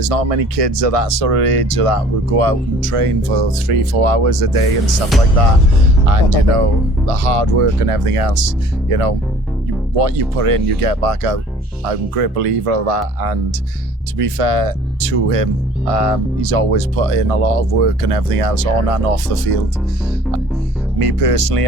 there's not many kids at that sort of age that would go out and train for 3-4 hours a day and stuff like that. And, you know, the hard work and everything else, you know, what you put in, you get back out. I'm a great believer of that. And to be fair to him, he's always put in a lot of work and everything else on and off the field. Me personally,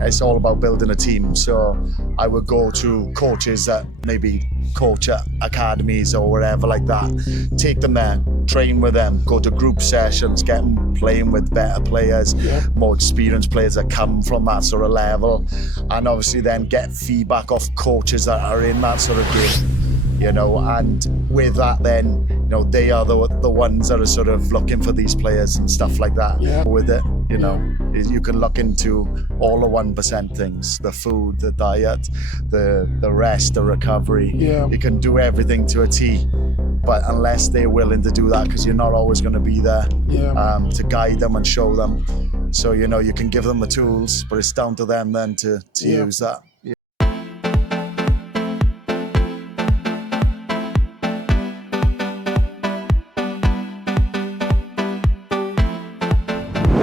it's all about building a team. So I would go to coaches that maybe coach at academies or wherever like that. Take them there, train with them, go to group sessions, get them playing with better players, more experienced players that come from that sort of level. And obviously then get feedback off coaches that are in that sort of game, you know. And with that then, you know, they are the ones that are sort of looking for these players and stuff like that. With it, you know, you can look into all the 1% things, the food, the diet, the rest, the recovery. You can do everything to a T, but unless they're willing to do that, because you're not always going to be there to guide them and show them. So, you know, you can give them the tools, but it's down to them then to use that.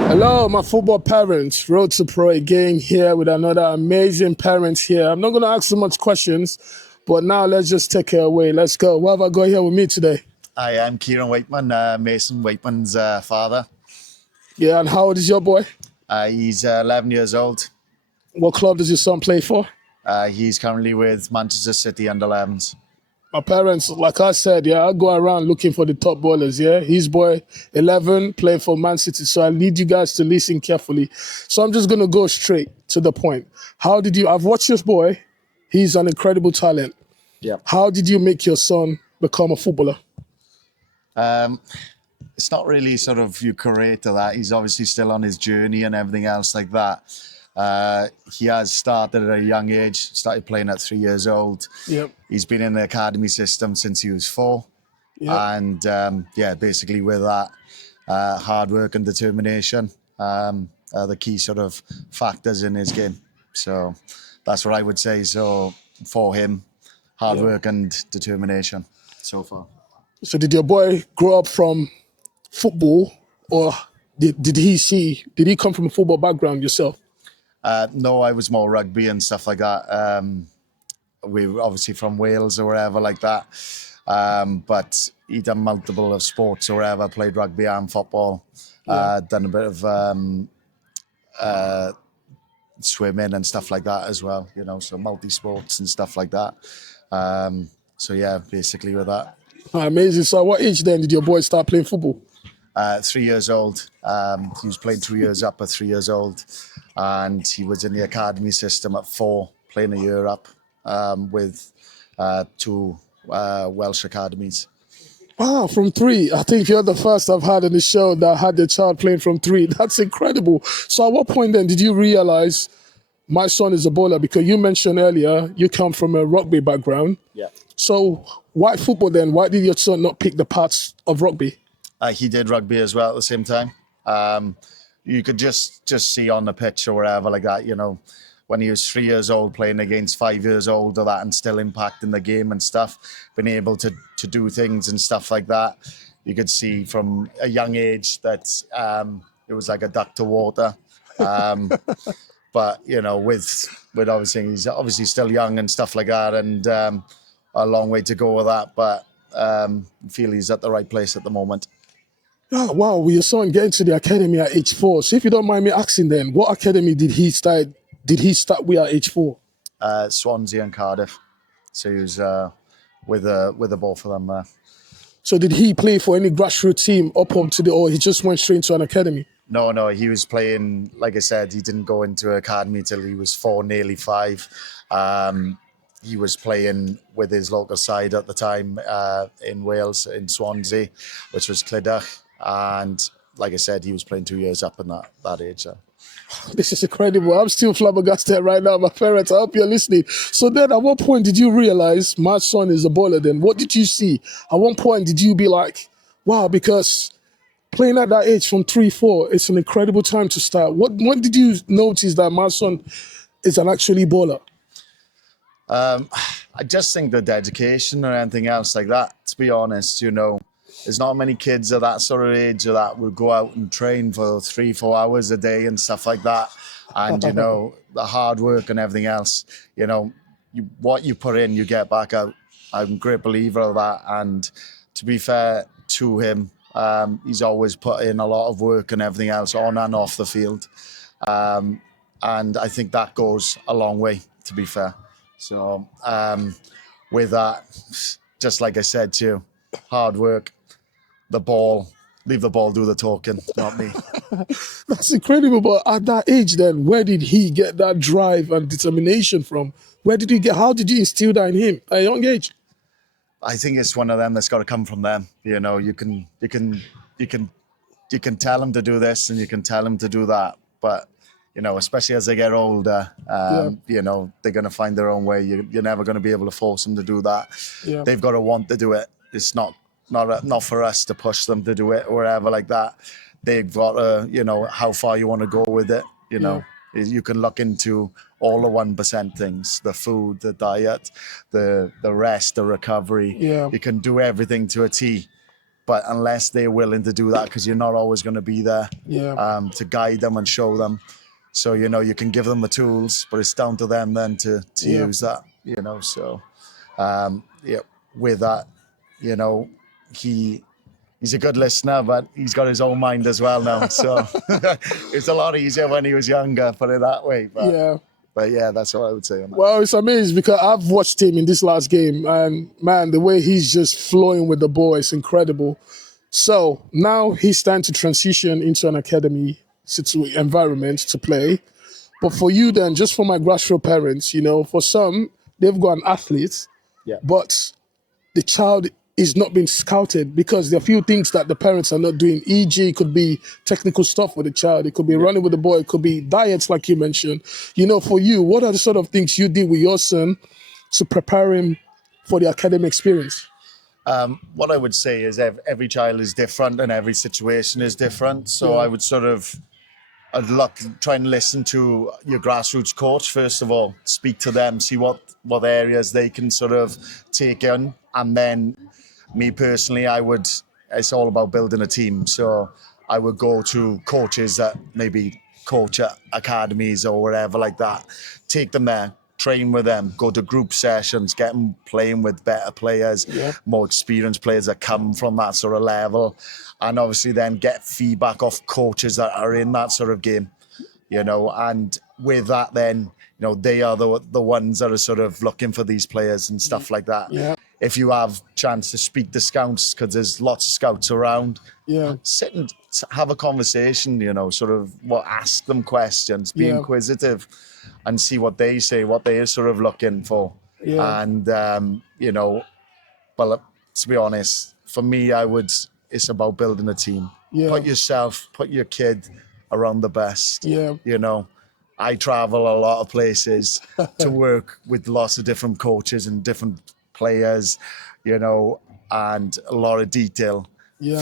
Hello, my football parents. Road to Pro again here with another amazing parent here. I'm not going to ask so much questions, but now let's just take it away. Let's go. What have I got here with me today? I am Kieran Waitman, Mason Waitman's father. Yeah, and how old is your boy? He's 11 years old. What club does your son play for? He's currently with Manchester City under-11s. My parents, like I said, I go around looking for the top ballers, His boy, 11, playing for Man City. So I need you guys to listen carefully. So I'm just going to go straight to the point. I've watched your boy. He's an incredible talent. Yeah. How did you make your son become a footballer? It's not really sort of you create to that. He's obviously still on his journey and everything else like that. He has started at a young age, started playing at 3 years old. He's been in the academy system since he was 4. And basically with that, hard work and determination are the key sort of factors in his game. So that's what I would say. So for him, hard work and determination so far. So did your boy grow up from football, or did he come from a football background yourself? No, I was more rugby and stuff like that. We were obviously from Wales or wherever like that. But he done multiple of sports or wherever, played rugby and football. Done a bit of swimming and stuff like that as well, you know, so multi-sports and stuff like that. Basically with that. Amazing. So at what age then did your boy start playing football? 3 years old. He was playing 2 years up at 3 years old. And he was in the academy system at 4, playing a year up with 2 Welsh academies. Wow, from 3. I think you're the first I've had on the show that had the child playing from 3. That's incredible. So at what point then did you realize my son is a bowler? Because you mentioned earlier you come from a rugby background. Yeah. So why football then? Why did your son not pick the parts of rugby? He did rugby as well at the same time. You could just see on the pitch or wherever like that, you know, when he was 3 years old playing against 5 years old or that and still impacting the game and stuff, being able to do things and stuff like that. You could see from a young age that it was like a duck to water. But, you know, with obviously, he's obviously still young and stuff like that, and a long way to go with that. But I feel he's at the right place at the moment. Oh, wow, well, your son getting to the academy at age 4. So if you don't mind me asking then, what academy did he start with at age 4? Swansea and Cardiff. So he was with the both of them there. So did he play for any grassroots team up to or he just went straight into an academy? No, he was playing, like I said, he didn't go into academy till he was 4, nearly 5. He was playing with his local side at the time in Wales, in Swansea, which was Clydach. And like I said, he was playing 2 years up in that age. This is incredible. I'm still flabbergasted right now, my parents. I hope you're listening. So then at what point did you realize my son is a bowler then? What did you see? At one point did you be like, wow, because playing at that age from 3, 4, it's an incredible time to start. When did you notice that my son is an actually bowler? I just think the dedication or anything else like that, to be honest, you know, There's not many kids at that sort of age that will go out and train for 3-4 hours a day and stuff like that. And, you know, the hard work and everything else, you know, what you put in, you get back out. I'm a great believer of that. And to be fair to him, he's always put in a lot of work and everything else on and off the field. And I think that goes a long way, to be fair. So with that, just like I said to you, hard work, the ball, leave the ball do the talking, not me. That's incredible. But at that age, then, where did he get that drive and determination from? How did you instill that in him at a young age? I think it's one of them that's got to come from them. You know, you can tell them to do this and you can tell them to do that, but you know, especially as they get older, you know, they're going to find their own way. You're never going to be able to force them to do that. Yeah. They've got to want to do it. It's not for us to push them to do it or whatever like that. They've got to, you know, how far you want to go with it. You know, you can look into all the 1% things, the food, the diet, the rest, the recovery. Yeah. You can do everything to a T. But unless they're willing to do that, because you're not always going to be there to guide them and show them. So, you know, you can give them the tools, but it's down to them then to use that, you know. So, with that, you know, he's a good listener, but he's got his own mind as well now. So it's a lot easier when he was younger, put it that way. But yeah, that's what I would say on that. Well, it's amazing because I've watched him in this last game, and man, the way he's just flowing with the ball is incredible. So now he's time to transition into an academy environment to play. But for you then, just for my grassroots parents, you know, for some, they've got an athlete, but the child is not being scouted because there are a few things that the parents are not doing. E.g., it could be technical stuff with the child. It could be running with the boy. It could be diets, like you mentioned. You know, for you, what are the sort of things you did with your son to prepare him for the academic experience? What I would say is every child is different and every situation is different. So I would try and listen to your grassroots coach, first of all, speak to them, see what areas they can sort of take in. And then me personally, it's all about building a team. So I would go to coaches that maybe coach at academies or wherever like that, take them there, train with them, go to group sessions, get them playing with better players, more experienced players that come from that sort of level. And obviously then get feedback off coaches that are in that sort of game, you know, and with that then, you know, they are the ones that are sort of looking for these players and stuff like that. Yeah. If you have chance to speak to scouts, because there's lots of scouts around, sit and have a conversation, you know, sort of ask them questions, be inquisitive and see what they say, what they're sort of looking for. Yeah. And, you know, well, to be honest, for me, it's about building a team. Yeah. Put your kid around the best. Yeah. You know, I travel a lot of places to work with lots of different coaches and different players, you know, and a lot of detail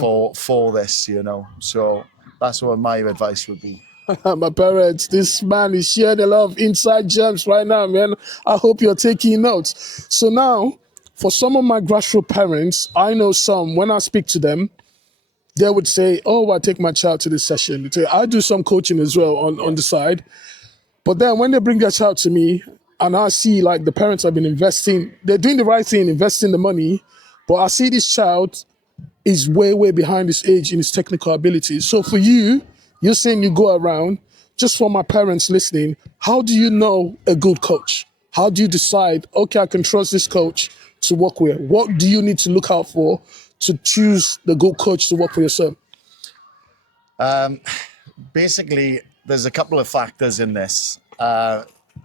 for this, you know. So that's what my advice would be. My parents, this man is sharing a lot of inside gems right now, man. I hope you're taking notes. So now, for some of my grassroots parents, I know some, when I speak to them, they would say, oh, I take my child to this session. I do some coaching as well on the side. But then when they bring their child to me, and I see like the parents have been investing, they're doing the right thing, investing the money, but I see this child is way, way behind his age in his technical abilities. So for you, you're saying you go around, just for my parents listening, how do you know a good coach? How do you decide, okay, I can trust this coach to work with? What do you need to look out for to choose the good coach to work for your son? Basically, there's a couple of factors in this.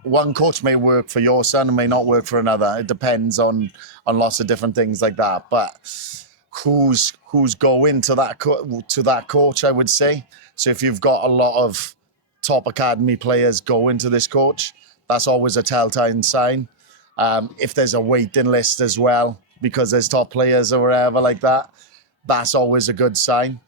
One coach may work for your son and may not work for another. It depends on lots of different things like that. But who's going to that coach, I would say. So if you've got a lot of top academy players going to this coach, that's always a telltale sign. If there's a waiting list as well, because there's top players or whatever like that, that's always a good sign.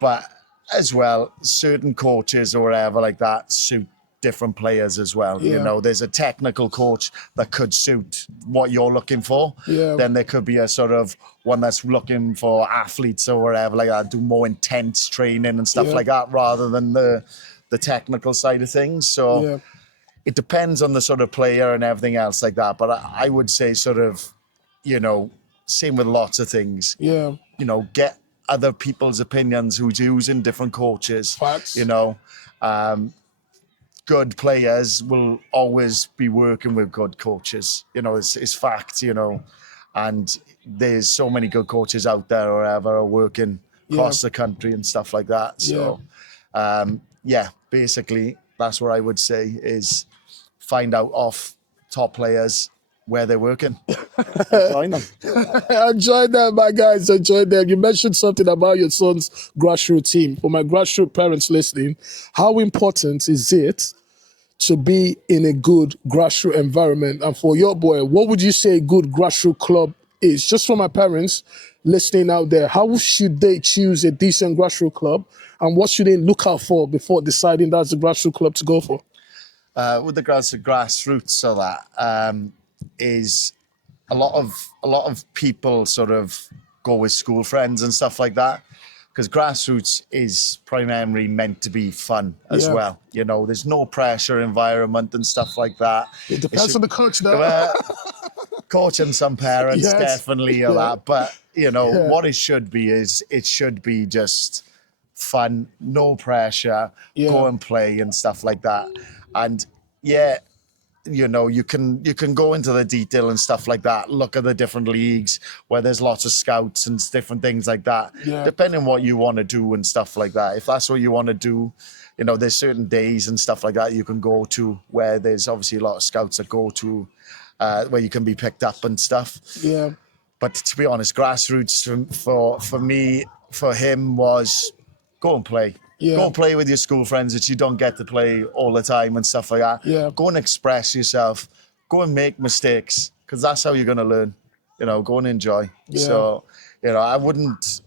But as well, certain coaches or whatever like that suit different players as well. You Yeah. know, there's a technical coach that could suit what you're looking for. Yeah. Then there could be a sort of one that's looking for athletes or whatever like that, do more intense training and stuff Yeah. like that, rather than the technical side of things. So Yeah. it depends on the sort of player and everything else like that. But I would say sort of, you know, same with lots of things. Yeah. You know, get other people's opinions who's using different coaches. Facts. You know, good players will always be working with good coaches. You know, it's fact, you know, and there's so many good coaches out there or ever are working across the country and stuff like that. So, yeah, basically that's what I would say is find out off top players where they're working. Join them. I enjoyed that, my guys. I enjoyed that. You mentioned something about your son's grassroots team. For my grassroots parents listening, how important is it to be in a good grassroots environment? And for your boy, what would you say a good grassroots club is? Just for my parents listening out there, how should they choose a decent grassroots club? And what should they look out for before deciding that's the grassroots club to go for? With the grassroots of that is a lot of people sort of go with school friends and stuff like that, because grassroots is primarily meant to be fun as well. You know, there's no pressure environment and stuff like that. It depends on the coach, though. Coach and some parents definitely are that, but you know what it should be is it should be just fun, no pressure, go and play and stuff like that. And you know, you can go into the detail and stuff like that, look at the different leagues where there's lots of scouts and different things like that, depending on what you want to do and stuff like that. If that's what you want to do, you know, there's certain days and stuff like that you can go to where there's obviously a lot of scouts that go to where you can be picked up and stuff. Yeah. But to be honest, grassroots for me, for him, was go and play. Go and play with your school friends that you don't get to play all the time and stuff like that. Go and express yourself. Go and make mistakes, because that's how you're going to learn. You know, go and enjoy. So, you know, I wouldn't...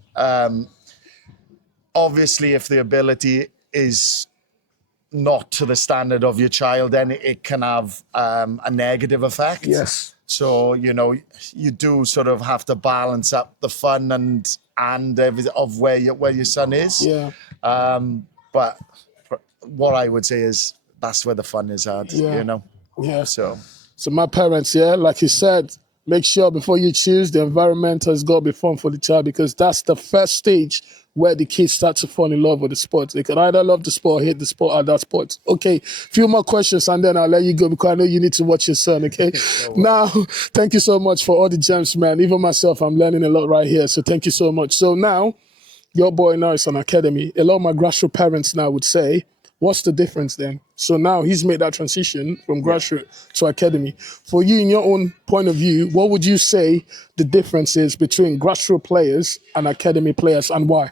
obviously, if the ability is not to the standard of your child, then it can have a negative effect. Yes. So, you know, you do sort of have to balance up the fun and everything of where your son is. Yeah. But what I would say is that's where the fun is at, you know? Yeah. So my parents, like you said, make sure before you choose, the environment has got to be fun for the child, because that's the first stage where the kids start to fall in love with the sport. They can either love the sport or hate the sport at that sport. Okay, few more questions and then I'll let you go, because I know you need to watch your son, okay? Now, thank you so much for all the gems, man. Even myself, I'm learning a lot right here, so thank you so much. So now, your boy now is an academy. A lot of my grassroots parents now would say, what's the difference then? So now he's made that transition from grassroots to academy. For you, in your own point of view, what would you say the difference is between grassroots players and academy players, and why?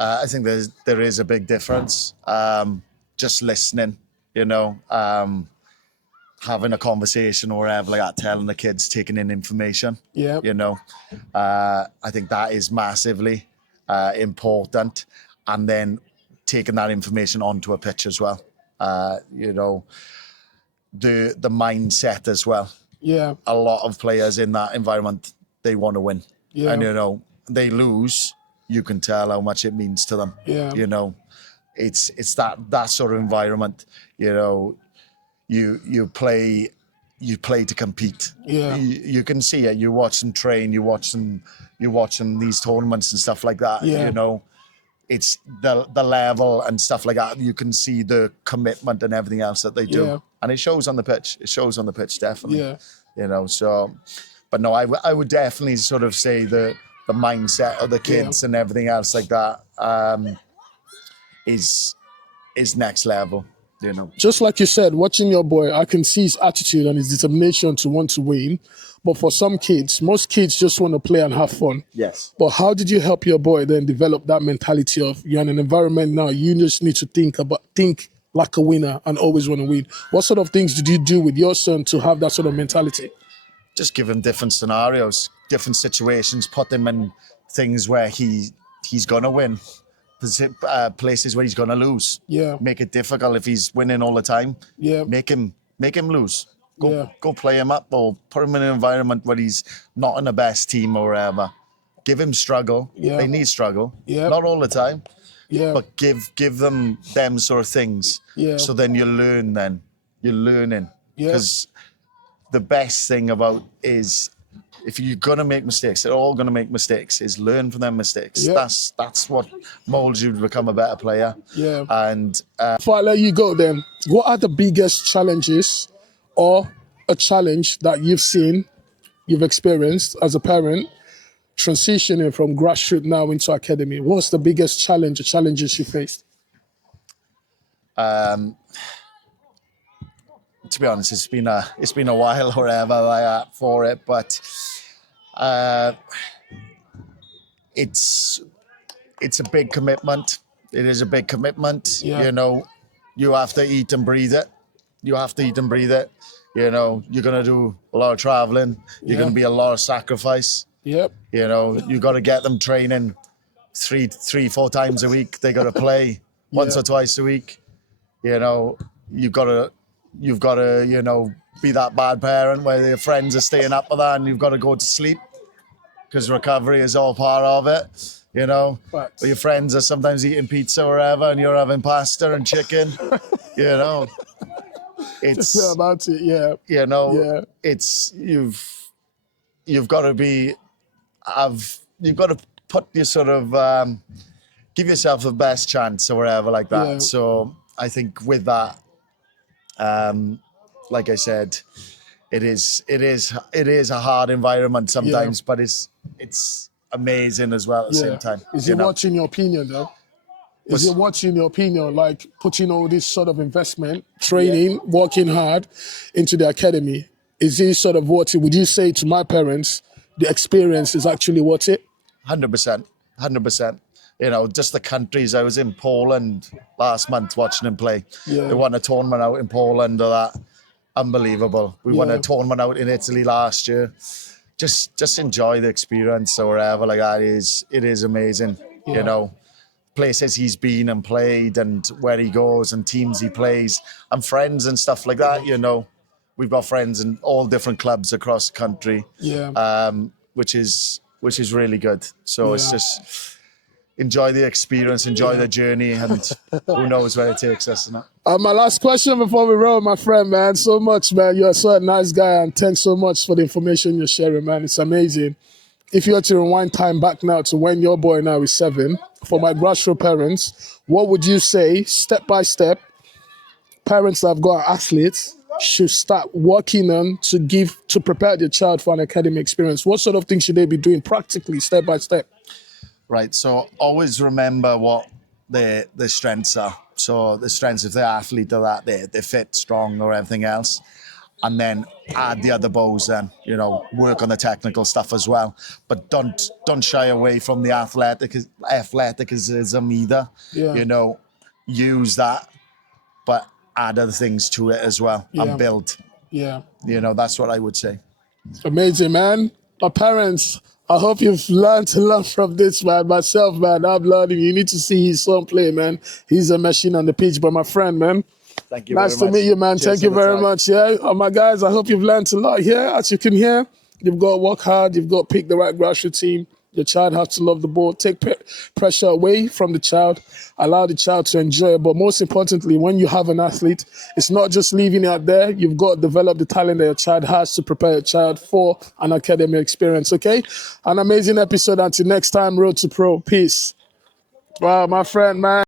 I think there is a big difference. Just listening, you know, having a conversation or whatever like that, telling the kids, taking in information. Yeah. You know, I think that is massively important, and then taking that information onto a pitch as well. You know, the mindset as well. Yeah. A lot of players in that environment, they want to win. Yeah. And, you know, they lose, you can tell how much it means to them. Yeah. You know, it's that sort of environment, you know, you play to compete. Yeah. You can see it. You watch them train, you watch them these tournaments and stuff like that. Yeah. You know, it's the level and stuff like that. You can see the commitment and everything else that they do. Yeah. And it shows on the pitch. It shows on the pitch, definitely. Yeah. You know, so, but no, I would definitely sort of say the mindset of the kids and everything else like that is next level, you know. Just like you said, watching your boy, I can see his attitude and his determination to want to win. But for some kids, most kids just want to play and have fun. Yes. But how did you help your boy then develop that mentality of you're in an environment now, you just need to think like a winner and always want to win? What sort of things did you do with your son to have that sort of mentality? Just give him different scenarios, different situations, put him in things where he's gonna win. places where he's going to lose. Yeah. Make it difficult. If he's winning all the time, Yeah. make him lose. Yeah. Go play him up, or put him in an environment where he's not in the best team or whatever. Give him struggle. Yeah. They need struggle. Yeah. Not all the time. Yeah. But give them sort of things. Yeah. So then you learn. Then you're learning. Yeah. Because the best thing about is, if you're gonna make mistakes, they're all gonna make mistakes. Is learn from their mistakes. Yeah. That's what molds you to become a better player. Yeah. And Before I let you go, then, what are the biggest challenges or a challenge that you've experienced as a parent, transitioning from grassroots now into academy? What's the biggest challenge or challenges you faced? to be honest, it's been a while or whatever for it, but it's a big commitment. It is a big commitment. Yeah. You know, you have to eat and breathe it. You have to eat and breathe it. You know, you're gonna do a lot of traveling. You're Yeah. gonna be a lot of sacrifice. Yep. You know, you got to get them training 3-4 times a week. They got to play once Yeah. or twice a week. You know, you've got to, you know, be that bad parent where your friends are staying up with that and you've got to go to sleep, because recovery is all part of it. You know, Facts. but your friends are sometimes eating pizza or whatever, and you're having pasta and chicken. You know, it's Yeah, about it. Yeah. you know, Yeah. it's you've got to you've got to put your sort of give yourself the best chance or whatever like that. Yeah. So I think with that, like I said, it is a hard environment sometimes, but it's amazing as well at the same time. Is you it know? what's in your opinion, though? Is it what's in your opinion, like putting all this sort of investment, training, working hard into the academy? Is it sort of what would you say to my parents? The experience is actually worth it? 100%. You know, just the countries. I was in Poland last month watching them play. Yeah. They won a tournament out in Poland or that. Unbelievable. We won Yeah. a tournament out in Italy last year. Just enjoy the experience or whatever like that. It is amazing. Yeah. You know, places he's been and played and where he goes and teams he plays and friends and stuff like that. You know, we've got friends in all different clubs across the country. Yeah. Which is really good. So it's Yeah. just enjoy the experience, enjoy the journey, and who knows where it takes us. You know? My last question before we roll, my friend, man. So much, man. You're so a nice guy, and thanks so much for the information you're sharing, man. It's amazing. If you had to rewind time back now to when your boy now is 7, for my grassroots parents, what would you say, step by step, parents that have got athletes should start working on to prepare their child for an academic experience? What sort of things should they be doing practically, step by step? Right. So always remember what their strengths are. So the strengths, if they're athlete or that, they're fit, strong, or everything else. And then add the other bows then, you know, work on the technical stuff as well. But don't shy away from the athleticism either. Yeah. You know, use that, but add other things to it as well Yeah. and build. Yeah. You know, that's what I would say. Amazing, man. My parents, I hope you've learned a lot from this, man. Myself, man, I'm learning. You need to see his son play, man. He's a machine on the pitch, but my friend, man. Thank you Nice very to much. meet you, man. Cheers Thank you for the very time. much. Yeah, my guys, I hope you've learned a lot here. As you can hear, you've got to work hard. You've got to pick the right grassroots team. Your child has to love the ball. Take pressure away from the child. Allow the child to enjoy it. But most importantly, when you have an athlete, it's not just leaving it out there. You've got to develop the talent that your child has to prepare your child for an academic experience, okay? An amazing episode. Until next time, Road to Pro. Peace. Wow, my friend, man.